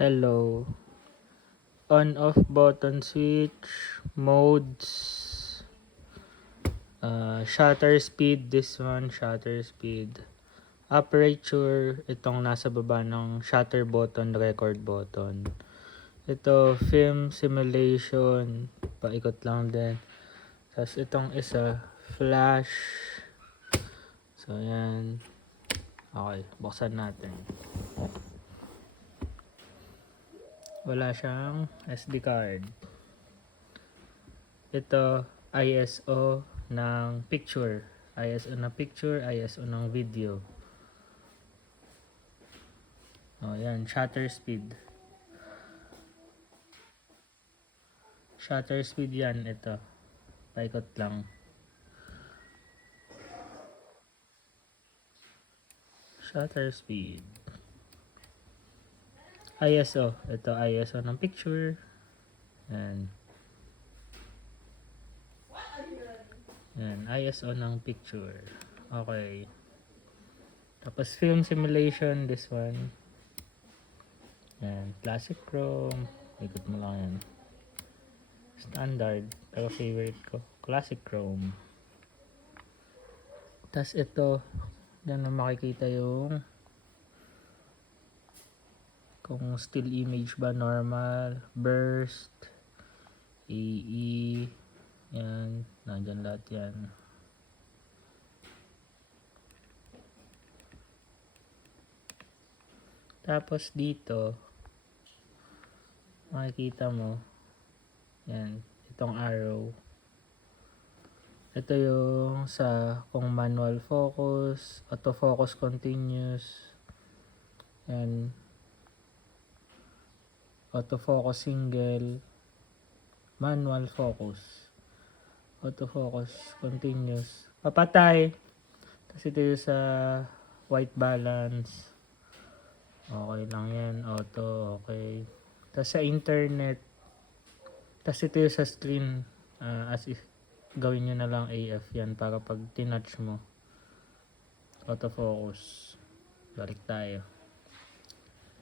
Hello. On off button switch, modes, shutter speed, this one, shutter speed. Aperture, itong nasa baba ng shutter button, record button. Ito, film simulation, paikot lang din. Tapos itong isa, flash. So, yan. Okay, buksan natin. Wala siyang SD card. Ito, ISO ng picture. ISO ng picture, ISO ng video. O, yan. Shutter speed. Shutter speed yan. Ito. Paikot lang. Shutter speed. ISO. Ito, ISO ng picture. Yan. Yan. ISO ng picture. Okay. Tapos film simulation. This one. Yan. Classic chrome. Ikot mo lang yan. Standard. Pero favorite ko. Classic chrome. Tapos ito. Yan na makikita yung kung still image ba, normal, burst, AE, yan, nandyan lahat yan. Tapos dito, makikita mo, yan, itong arrow. Ito yung sa kung manual focus, autofocus continuous, yan, autofocus single, manual focus, autofocus continuous, papatay. Tapos ito yung sa white balance, okay lang yan, auto, okay. Tapos sa internet, tapos ito yung sa screen, as if gawin nyo na lang AF yan para pag tinouch mo, autofocus. Balik tayo.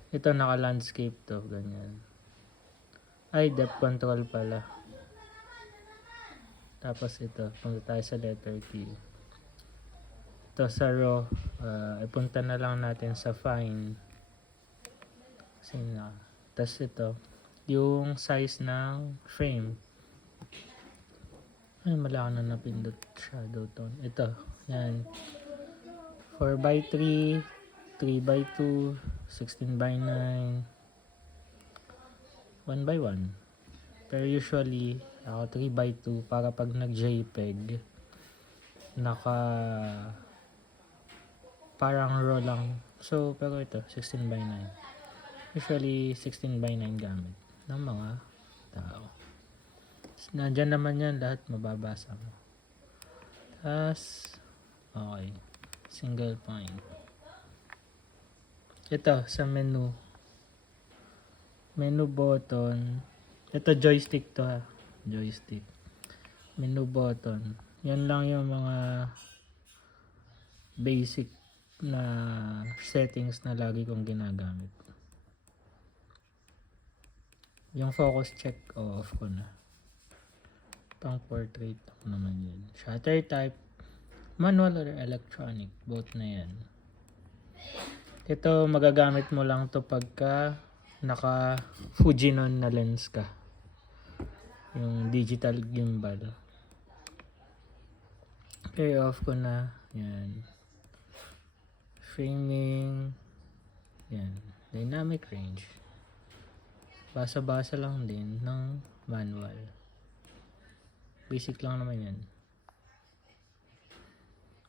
Ito naka-landscape to, ganyan. Ay, depth control pala. Tapos ito, punta tayo sa letter T. Ito sa raw, ipunta na lang natin sa fine. Kasi na. Tapos ito, yung size ng frame. Ay, mala ko na napindot shadow tone. Ito, yan. 4x3, 3x2, 16x9, 1x1. Pero usually, ako 3x2 para pag nag-JPEG, parang raw lang. So, pero ito, 16x9. Usually, 16x9 gamit ng mga tao. Nandyan naman yan, lahat mababasa mo. Tapos, okay. Single point. Ito, sa menu. Menu button. Ito, joystick to ha. Joystick. Menu button. Yan lang yung mga basic na settings na lagi kong ginagamit. Yung focus check, off ko na. Pang portrait ako naman yun. Shutter type, manual or electronic, both na yan. Ito magagamit mo lang to pagka naka Fujinon na lens ka, yung digital gimbal. Okay, off ko na. Yan. Framing. Yan. Dynamic range. Basa-basa lang din ng manual. Basic lang naman yan.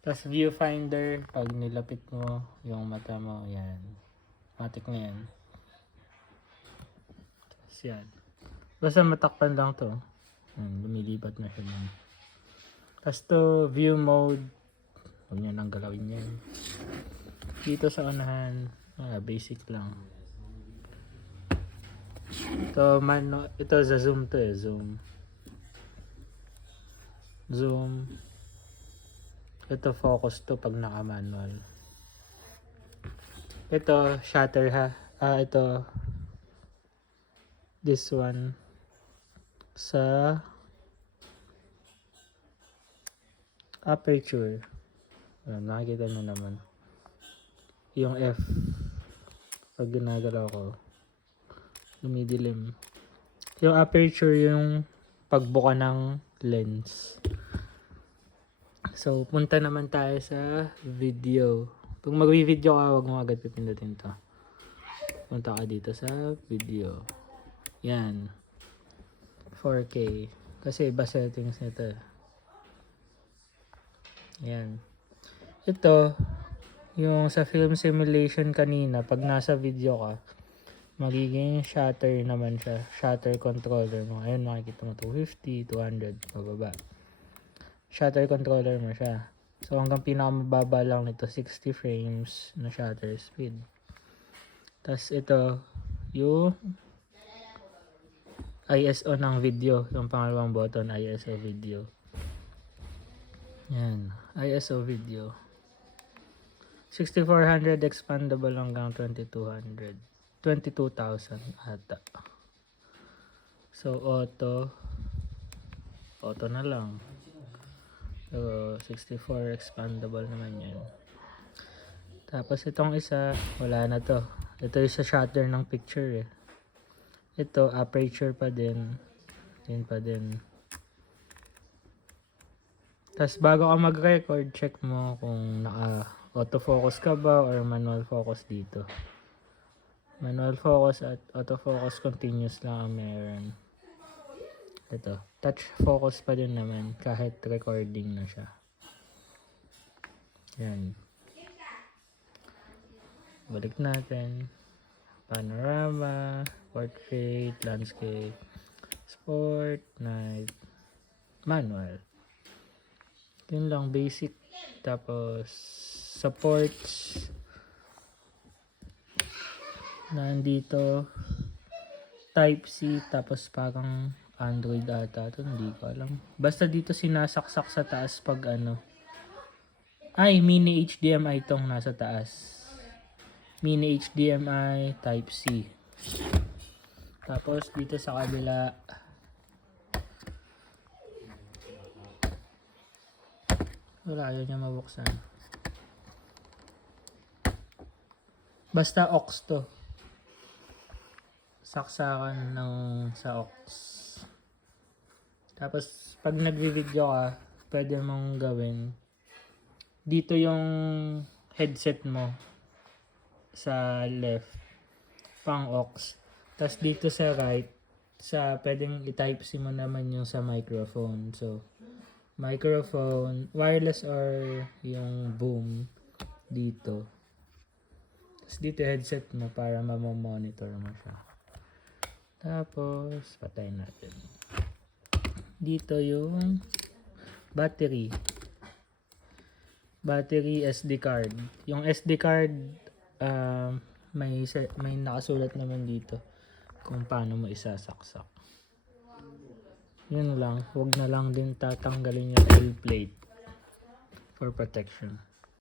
Tapos viewfinder, pag nilapit mo yung mata mo, yan. Matik na yan. Tapos yan. Basta matakpan lang to. Yan, lumilipat na siya lang. Tapos to, view mode. Huwag nyo nang galawin yan. Dito sa unahan, basic lang. Ito sa zoom to eh, zoom. Zoom. Ito focus to pag naka-manual. Ito shutter ha. Ito this one sa aperture. Nakikita nyo naman yung F pag ginagalaw ko, lumidilim. Yung aperture yung pagbuka ng lens. So punta naman tayo sa video. Pag mag-video ka, huwag mo agad pipindutin to. Punta ka dito sa video. Yan, 4K kasi iba settings nito. Yan. Ito, yung sa film simulation kanina, pag nasa video ka, magiging shutter naman siya. Shutter controller mo. Ayun, makikita mo 250, 200, pababa. Shutter controller mo siya. So, hanggang pinakamababa lang nito, 60 frames na shutter speed. Tapos ito, yung ISO ng video. Yung pangalawang button, ISO video. Yan, ISO video. 6400 expandable hanggang 2200. 22,000 ata. So, auto na lang. So, 64 expandable naman yan. Tapos, itong isa, wala na to. Ito yung sa shutter ng picture eh. Ito, aperture pa din. Yan pa din. Tapos bago ka mag-record, check mo kung naka-autofocus ka ba or manual focus dito. Manual focus at autofocus continuous lang ang meron. Ito, touch focus pa din naman kahit recording na siya. Yan. Balik natin. Panorama, portrait, landscape, sport, night, manual. Yun lang, basic. Tapos, supports. Nandito, Type-C, tapos parang Android ata. Ito, hindi ko alam. Basta dito sinasaksak sa taas pag ano. Ay, mini HDMI itong nasa taas. Mini HDMI, Type-C. Tapos, dito sa kabila, wala, ayaw niya mabuksan. Basta aux to. Saksakan ng sa aux. Tapos, pag nagvi-video ka, pwede mong gawin. Dito yung headset mo sa left, pang aux. Tapos dito sa right, pwedeng i-Type-C mo naman yung sa microphone. So, microphone, wireless or yung boom dito. Tapos dito headset mo para mamamonitor mo siya. Tapos, patayin natin. Dito yung battery. Battery, SD card. Yung SD card, may nakasulat naman dito kung paano mo isasaksak. Yun lang, huwag na lang din tatanggalin yung L plate for protection.